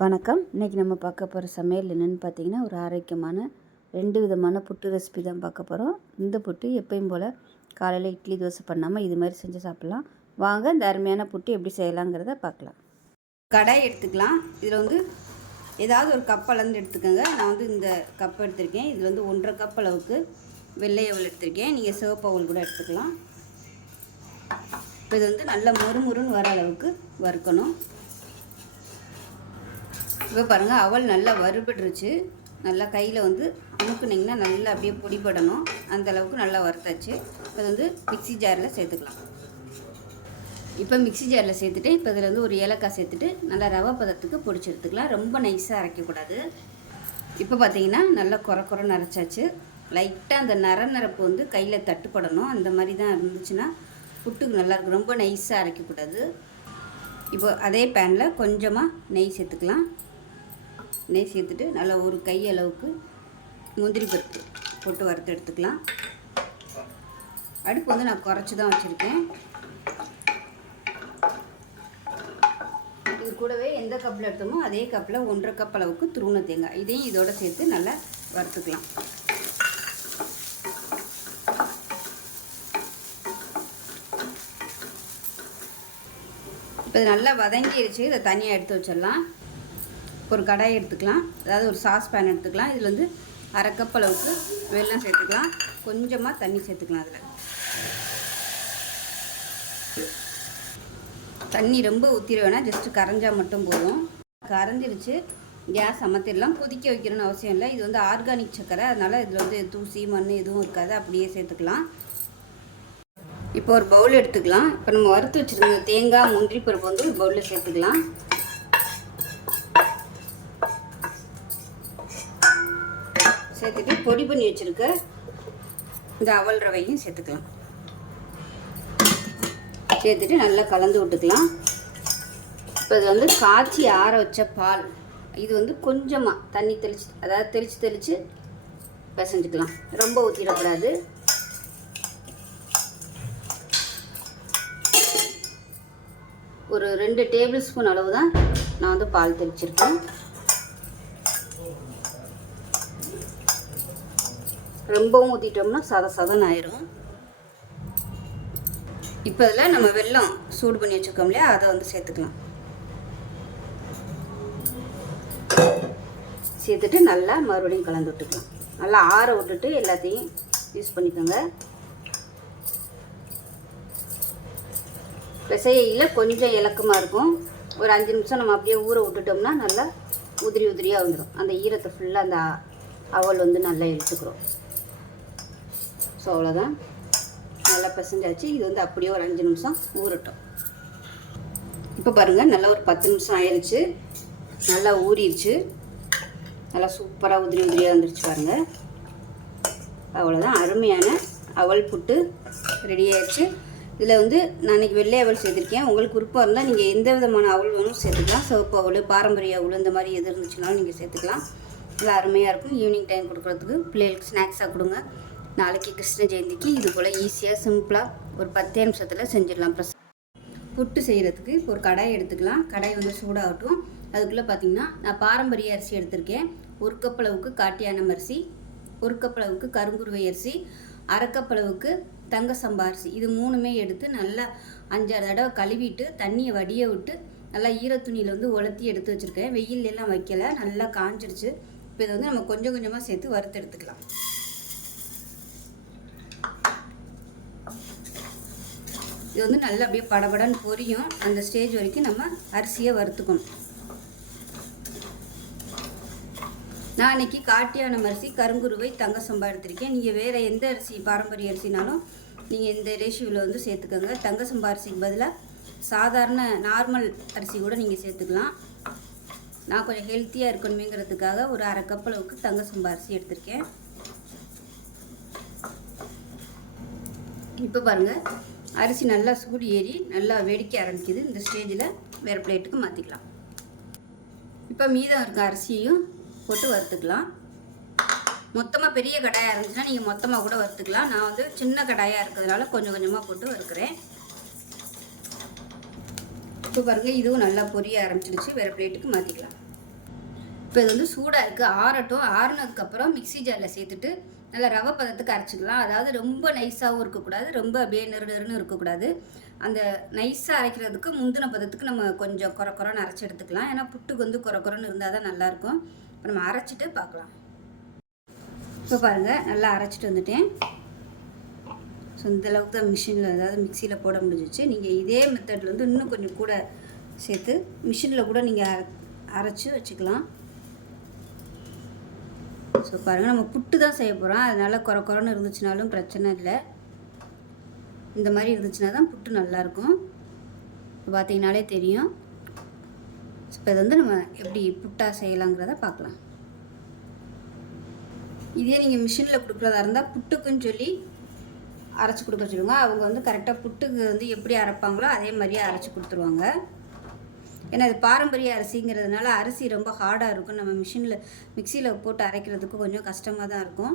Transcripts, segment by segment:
வணக்கம். இன்றைக்கி நம்ம பார்க்க போகிற சமையல் என்னென்னு பார்த்தீங்கன்னா ஒரு ஆரோக்கியமான ரெண்டு விதமான புட்டு ரெசிபி தான் பார்க்க போகிறோம் இந்த புட்டு எப்பயும் போல் காலையில் இட்லி தோசை பண்ணாமல் இது மாதிரி செஞ்சு சாப்பிட்லாம். வாங்க இந்த அருமையான புட்டு எப்படி செய்யலாங்கிறத பார்க்கலாம். கடாய் எடுத்துக்கலாம். இதில் வந்து ஏதாவது ஒரு கப் அளந்து எடுத்துக்கோங்க. நான் வந்து இந்த கப் எடுத்திருக்கேன். இதில் வந்து ஒன்றரை கப் அளவுக்கு வெள்ளை அவல் எடுத்திருக்கேன். நீங்கள் சிவப்பு அவல் கூட எடுத்துக்கலாம். இப்போ இது வந்து நல்ல மொறுமுறுன்னு வர அளவுக்கு வறுக்கணும். இப்போ பாருங்கள் அவல் நல்லா வறுபட்டுருச்சு. நல்லா கையில் வந்து அமுக்குனிங்கன்னா நல்லா அப்படியே பொடிபடணும். அந்த அளவுக்கு நல்லா வறுத்தாச்சு. இப்போ வந்து மிக்ஸி ஜாரில் சேர்த்துக்கலாம். இப்போ மிக்ஸி ஜாரில் சேர்த்துட்டு இப்போ இதில் வந்து ஒரு ஏலக்காய் சேர்த்துட்டு நல்லா ரவை பதத்துக்கு பொடிச்சு எடுத்துக்கலாம். ரொம்ப நைஸாக அரைக்கக்கூடாது. இப்போ பார்த்தீங்கன்னா நல்லா குறை குறைன்னு நரைச்சாச்சு லைட்டாக அந்த நர நரப்பு வந்து கையில் தட்டுப்படணும். அந்த மாதிரி தான் இருந்துச்சுன்னா புட்டுக்கு நல்லாயிருக்கும் ரொம்ப நைஸாக அரைக்கக்கூடாது. இப்போ அதே பேனில் கொஞ்சமாக நெய் சேர்த்துக்கலாம். நெய் சேர்த்துட்டு நல்லா ஒரு கை அளவுக்கு முந்திரி பருப்பு போட்டு வறுத்து எடுத்துக்கலாம். அடுப்பு வந்து நான் குறைச்சி தான் வச்சுருக்கேன். இது கூடவே எந்த கப்பில் எடுத்தோமோ அதே கப்பில் ஒன்றரை கப் அளவுக்கு திருவண்ண தேங்காய். இதையும் இதோட சேர்த்து நல்லா வறுத்துக்கலாம். இப்போ இது நல்லா வதங்கிடுச்சு இதை தனியாக எடுத்து வச்சிடலாம். ஒரு கடாய் எடுத்துக்கலாம். அதாவது ஒரு சாஸ் பேன் எடுத்துக்கலாம். இதில் வந்து அரை கப் அளவுக்கு வெள்ளம் சேர்த்துக்கலாம். கொஞ்சமாக தண்ணி சேர்த்துக்கலாம் அதில். தண்ணி ரொம்ப ஊற்றிட வேணாம். ஜஸ்ட்டு கரைஞ்சால் மட்டும் போதும். கரைஞ்சிருச்சு. கேஸ் அமர்த்திடலாம். கொதிக்க வைக்கணும்னு அவசியம் இல்லை. இது வந்து ஆர்கானிக் சக்கரை அதனால் இதில் வந்து தூசி மண் எதுவும் இருக்காது. அப்படியே சேர்த்துக்கலாம். இப்போ ஒரு பவுல் எடுத்துக்கலாம். இப்போ நம்ம வறுத்து வச்சுருந்த தேங்காய் முந்திரி பருப்பு வந்து ஒரு பவுலில் சேர்த்துக்கலாம். பொடி பண்ணி வச்சுருக்க. இந்த அவல் ரவையும் சேர்த்துக்கலாம். சேர்த்துட்டு நல்லா கலந்து விட்டுக்கலாம். இப்போ இது வந்து காய்ச்சி ஆற வச்ச பால். இது வந்து கொஞ்சமாக தண்ணி தெளிச்சு அதாவது தெளித்து தெளித்து பிசைஞ்சுக்கலாம். ரொம்ப ஊற்றிடக்கூடாது ஒரு ரெண்டு டேபிள் ஸ்பூன் அளவு தான் நான் வந்து பால் தெளிச்சிருக்கேன். ரொம்பவும் ஊற்றிட்டோம்னா சத சதன் ஆயிரும். இப்போ இதில் நம்ம வெல்லம் சூடு பண்ணி வச்சுருக்கோம் இல்லையா? அதை வந்து சேர்த்துக்கலாம். சேர்த்துட்டு நல்லா மறுபடியும் கலந்து விட்டுக்கலாம். நல்லா ஆற விட்டுட்டு எல்லாத்தையும் யூஸ் பண்ணிக்கோங்க. பிசையில் கொஞ்சம் இலக்கமாக இருக்கும். ஒரு அஞ்சு நிமிஷம் நம்ம அப்படியே ஊற விட்டுட்டோம்னா நல்லா உதிரி உதிரியாக வந்துடும் அந்த ஈரத்தை ஃபுல்லாக அந்த அவல் வந்து நல்லா எடுத்துக்கிறோம் ஸோ அவ்வளோதான் நல்லா பிசைஞ்சாச்சு. இது வந்து அப்படியே ஒரு அஞ்சு நிமிஷம் ஊறட்டும். இப்போ பாருங்கள் நல்லா ஒரு பத்து நிமிஷம் ஆயிடுச்சு நல்லா ஊறிடுச்சு. நல்லா சூப்பராக உதிரி உதிரியாக வந்துருச்சு பாருங்கள் அவ்வளோதான் அருமையான அவல் புட்டு ரெடி ஆயிடுச்சு. இதில் வந்து நான் இன்றைக்கி வெள்ளை அவல் சேர்த்துருக்கேன். உங்களுக்கு விருப்பம் இருந்தால் நீங்கள் எந்த விதமான அவல் வேணும் சேர்த்துக்கலாம். சிவப்பு அவல் பாரம்பரிய அவல் இந்த மாதிரி எது இருந்துச்சுனாலும் நீங்கள் சேர்த்துக்கலாம். நல்லா அருமையாக இருக்கும். ஈவினிங் டைம் கொடுக்குறதுக்கு பிள்ளைகளுக்கு ஸ்நாக்ஸாக கொடுங்க. நாளைக்கு கிருஷ்ண ஜெயந்திக்கு இது போல் ஈஸியாக சிம்பிளாக ஒரு பத்தே நிமிஷத்தில் செஞ்சிடலாம் ப்ளஸ் புட்டு செய்கிறதுக்கு ஒரு கடாய் எடுத்துக்கலாம். கடாய் வந்து சூடாகட்டும். அதுக்குள்ளே பார்த்தீங்கன்னா நான் பாரம்பரிய அரிசி எடுத்திருக்கேன். ஒரு கப் அளவுக்கு காட்டியானம் அரிசி ஒரு கப் அளவுக்கு கருங்குருவை அரிசி அரை கப் அளவுக்கு தங்க சம்பா அரிசி. இது மூணுமே எடுத்து நல்லா அஞ்சாறு தடவை கழுவிட்டு தண்ணியை வடிய விட்டு நல்லா ஈரத்துணியில் வந்து உலர்த்தி எடுத்து வச்சுருக்கேன். வெயிலெல்லாம் வைக்கலை வைக்கல. நல்லா காஞ்சிருச்சு இப்போ இதை வந்து நம்ம கொஞ்சம் கொஞ்சமாக சேர்த்து வறுத்து எடுத்துக்கலாம். இது வந்து நல்லா அப்படியே படபடன்னு பொரியும். அந்த ஸ்டேஜ் வரைக்கும் நம்ம அரிசியை வறுத்துக்கணும். நான் இன்றைக்கி காட்டியான அரிசி கருங்குருவை தங்க சம்பா எடுத்திருக்கேன். நீங்கள் வேறு எந்த அரிசி பாரம்பரிய அரிசினாலும் நீங்கள் இந்த ரேஷியோவில் வந்து சேர்த்துக்கோங்க. தங்க சம்பா அரிசிக்கு பதிலாக சாதாரண நார்மல் அரிசி கூட நீங்கள் சேர்த்துக்கலாம். நான் கொஞ்சம் ஹெல்த்தியாக இருக்கணுமேங்கிறதுக்காக ஒரு அரை கப் அளவுக்கு தங்க சம்பா அரிசி எடுத்திருக்கேன். இப்போ பாருங்கள் அரிசி நல்லா சூடு ஏறி நல்லா வெடிக்க ஆரம்பிக்குது. இந்த ஸ்டேஜில் வேறு பிளேட்டுக்கு மாற்றிக்கலாம் இப்போ மீதம் இருக்க அரிசியும் போட்டு வறுத்துக்கலாம். மொத்தமாக பெரிய கடாயாக இருந்துச்சுன்னா நீங்கள் மொத்தமாக கூட வறுத்துக்கலாம். நான் வந்து சின்ன கடாயாக இருக்கிறதுனால கொஞ்சம் கொஞ்சமாக போட்டு வறுக்கிறேன். இப்போ பாருங்கள் இதுவும் நல்லா பொரிய ஆரம்பிச்சிடுச்சு. வேறு பிளேட்டுக்கு மாற்றிக்கலாம் இப்போ இது வந்து சூடாக இருக்குது ஆறட்டும். ஆறுனதுக்கப்புறம் மிக்ஸி ஜாரில் சேர்த்துட்டு நல்லா ரவை பதத்துக்கு அரைச்சிக்கலாம். அதாவது ரொம்ப நைஸாகவும் இருக்கக்கூடாது. ரொம்ப அப்படியே நெரு நெருன்னு இருக்கக்கூடாது. அந்த நைஸாக அரைக்கிறதுக்கு முந்தின பதத்துக்கு நம்ம கொஞ்சம் குறை குறைன்னு அரைச்சி எடுத்துக்கலாம். ஏன்னா புட்டுக்கு வந்து குறை குறைன்னு இருந்தால் தான் நல்லாயிருக்கும். இப்போ நம்ம அரைச்சிட்டு பார்க்கலாம். இப்போ பாருங்கள் நல்லா அரைச்சிட்டு வந்துட்டேன். ஸோ இந்தளவுக்கு தான் மிஷினில் அதாவது மிக்சியில் போட முடிஞ்சிச்சு. நீங்கள் இதே மெத்தடில் வந்து இன்னும் கொஞ்சம் கூட சேர்த்து மிஷினில் கூட நீங்கள் அரை அரைச்சி வச்சுக்கலாம். ஸோ பாருங்கள் நம்ம புட்டு தான் செய்ய போகிறோம் அதனால் குறை குறைன்னு இருந்துச்சுனாலும் பிரச்சனை இல்லை. இந்த மாதிரி இருந்துச்சுன்னா தான் புட்டு நல்லாயிருக்கும் இப்போ பார்த்தீங்கனாலே தெரியும். இப்போ இது வந்து நம்ம எப்படி புட்டாக செய்யலாங்கிறத பார்க்கலாம் இதே நீங்கள் மிஷினில் கொடுக்குறதா இருந்தால் புட்டுக்குன்னு சொல்லி அரைச்சி கொடுக்க சொல்லுவாங்க அவங்க வந்து கரெக்டாக புட்டுக்கு வந்து எப்படி அரைப்பாங்களோ அதே மாதிரியே அரைச்சி கொடுத்துருவாங்க. ஏன்னா அது பாரம்பரிய அரிசிங்கிறதுனால அரிசி ரொம்ப ஹார்டாக இருக்கும். நம்ம மிஷினில் மிக்சியில் போட்டு அரைக்கிறதுக்கு கொஞ்சம் கஷ்டமாக தான் இருக்கும்.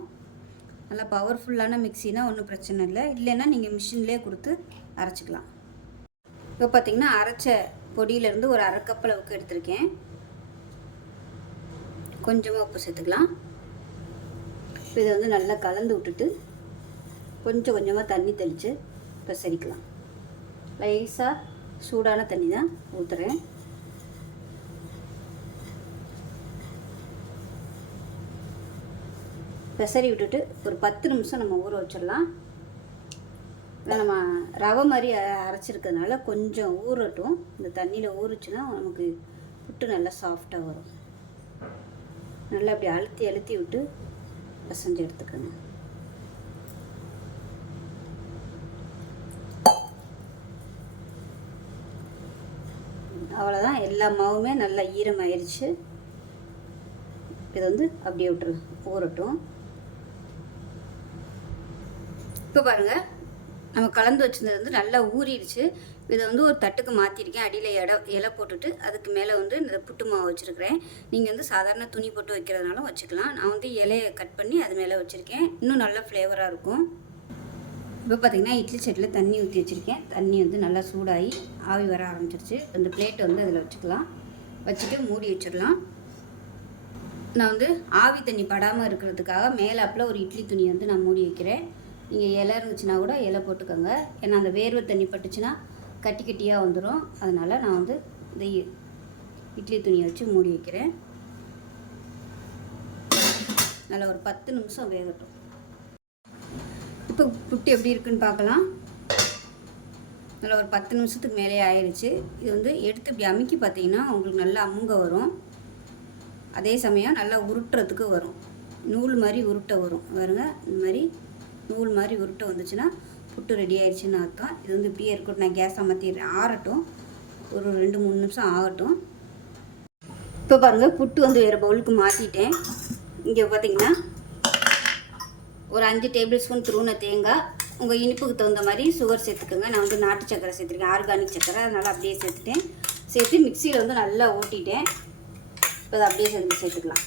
நல்லா பவர்ஃபுல்லான மிக்சினா ஒன்றும் பிரச்சனை இல்லை. இல்லைன்னா நீங்கள் மிஷின்லேயே கொடுத்து அரைச்சிக்கலாம். இப்போ பார்த்தீங்கன்னா அரைச்ச பொடியிலேருந்து ஒரு அரை கப் அளவுக்கு எடுத்திருக்கேன். கொஞ்சமாக உப்பு சேர்த்துக்கலாம். இப்போ இதை வந்து நல்லா கலந்து விட்டுட்டு கொஞ்சம் கொஞ்சமாக தண்ணி தெளித்து பிரசரிக்கலாம் லைஸாக சூடான தண்ணி தான் ஊற்றுறேன் பெசரி விட்டுட்டு ஒரு பத்து நிமிஷம் நம்ம ஊற வச்சிடலாம். நம்ம ரவை மாதிரி அரைச்சிருக்கிறதுனால கொஞ்சம் ஊறட்டும். இந்த தண்ணியில் ஊறுச்சுன்னா நமக்கு புட்டு நல்லா சாஃப்டாக வரும். நல்லா அப்படி அழுத்தி அழுத்தி விட்டு பசஞ்சு எடுத்துக்கணும் அவ்வளோதான் எல்லா மாவுமே நல்லா ஈரமாயிருச்சு. இதை வந்து அப்படியே விட்டுரு ஊறட்டும். இப்போ பாருங்கள் நம்ம கலந்து வச்சிருந்தது வந்து நல்லா ஊறிடுச்சு. இதை வந்து ஒரு தட்டுக்கு மாற்றிருக்கேன் அடியில் இட இலை போட்டுட்டு அதுக்கு மேலே வந்து இந்த புட்டு மாவு வச்சுருக்கிறேன். நீங்கள் வந்து சாதாரண துணி போட்டு வைக்கிறதுனாலும் வச்சுக்கலாம். நான் வந்து இலையை கட் பண்ணி அது மேலே வச்சுருக்கேன். இன்னும் நல்லா ஃப்ளேவராக இருக்கும். இப்போ பார்த்தீங்கன்னா இட்லி செட்டில் தண்ணி ஊற்றி வச்சுருக்கேன். தண்ணி வந்து நல்லா சூடாகி ஆவி வர ஆரம்பிச்சிருச்சு. அந்த பிளேட்டை வந்து அதில் வச்சுக்கலாம். வச்சுட்டு மூடி வச்சிடலாம். நான் வந்து ஆவி தண்ணி படாமல் இருக்கிறதுக்காக மேலாப்பில் ஒரு இட்லி துணி வந்து நான் மூடி வைக்கிறேன். நீங்கள் இலை இருந்துச்சுன்னா கூட இலை போட்டுக்கோங்க. ஏன்னா அந்த வேர்வை தண்ணி பட்டுச்சுன்னா கட்டி கட்டியாக வந்துடும் அதனால் நான் வந்து இந்த இட்லி துணியை வச்சு மூடி வைக்கிறேன். நல்லா ஒரு பத்து நிமிஷம் வேகட்டும். இப்போ புட்டு எப்படி இருக்குன்னு பார்க்கலாம். நல்லா ஒரு பத்து நிமிஷத்துக்கு மேலே ஆயிடுச்சு இது வந்து எடுத்து இப்படி அமுக்கி பார்த்தீங்கன்னா உங்களுக்கு நல்லா அமுங்க வரும். அதே சமயம் நல்லா உருட்டுறதுக்கு வரும். நூல் மாதிரி உருட்ட வரும். பாருங்க இந்த மாதிரி நூல் மாதிரி உருட்டு வந்துச்சுன்னா புட்டு ரெடி ஆயிடுச்சுன்னு அர்த்தம். இது வந்து இப்படியே இருக்கட்டும். நான் கேஸ் அமர்த்திடுறேன் ஆறட்டும். ஒரு ரெண்டு மூணு நிமிஷம் ஆகட்டும். இப்போ பாருங்கள் புட்டு வந்து வேறு பவுலுக்கு மாற்றிட்டேன் இங்கே பார்த்தீங்கன்னா ஒரு அஞ்சு டேபிள் ஸ்பூன் துருவின தேங்காய். உங்கள் இனிப்புக்கு தகுந்த மாதிரி சுகர் சேர்த்துக்கோங்க. நான் வந்து நாட்டு சக்கரை சேர்த்துருக்கேன். ஆர்கானிக் சக்கரை அதனால் அப்படியே சேர்த்துட்டேன். சேர்த்து மிக்சியில் வந்து நல்லா ஓட்டிட்டேன். இப்போ அதை அப்படியே சேர்த்து சேர்த்துக்கலாம்.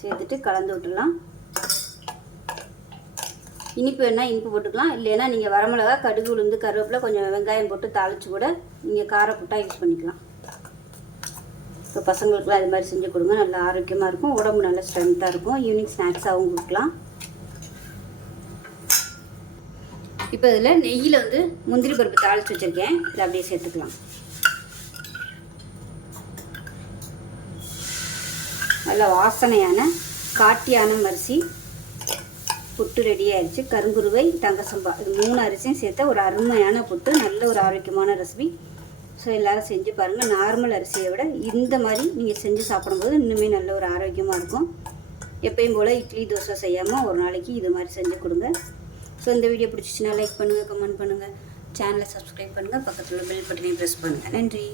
சேர்த்துட்டு கலந்து விட்டுடலாம். இனிப்பு வேணால் இனிப்பு போட்டுக்கலாம். இல்லைன்னா நீங்கள் வரமிளகா கடுகு உளுந்து கருவேப்பில கொஞ்சம் வெங்காயம் போட்டு தாளித்து கூட நீங்கள் காரப்புட்டாக யூஸ் பண்ணிக்கலாம். இப்போ பசங்களுக்குலாம் அது மாதிரி செஞ்சு கொடுங்க. நல்லா ஆரோக்கியமாக இருக்கும். உடம்பு நல்லா ஸ்ட்ரென்த்தாக இருக்கும். ஈவினிங் ஸ்நாக்ஸாகவும் கொடுக்கலாம். இப்போ இதில் நெய்யில் வந்து முந்திரி பருப்பு தாளித்து வச்சுருக்கேன். இதை அப்படியே சேர்த்துக்கலாம். நல்ல வாசனையான காட்டியான மரிசி புட்டு ரெடி ஆயிடுச்சு. கருங்குருவை தங்கசம்பா இது மூணு அரிசியும் சேர்த்தா ஒரு அருமையான புட்டு. நல்ல ஒரு ஆரோக்கியமான ரெசிபி ஸோ எல்லோரும் செஞ்சு பாருங்கள் நார்மல் அரிசியை விட இந்த மாதிரி நீங்கள் செஞ்சு சாப்பிடும்போது இன்னுமே நல்ல ஒரு ஆரோக்கியமாக இருக்கும். எப்பயும் போல் இட்லி தோசை செய்யாமல் ஒரு நாளைக்கு இது மாதிரி செஞ்சு கொடுங்க. ஸோ இந்த வீடியோ பிடிச்சிச்சின்னா லைக் பண்ணுங்கள் கமெண்ட் பண்ணுங்கள் சேனலை சப்ஸ்கிரைப் பண்ணுங்கள் பக்கத்தில் பெல் பட்டனையும் ப்ரெஸ் பண்ணுங்கள் நன்றி.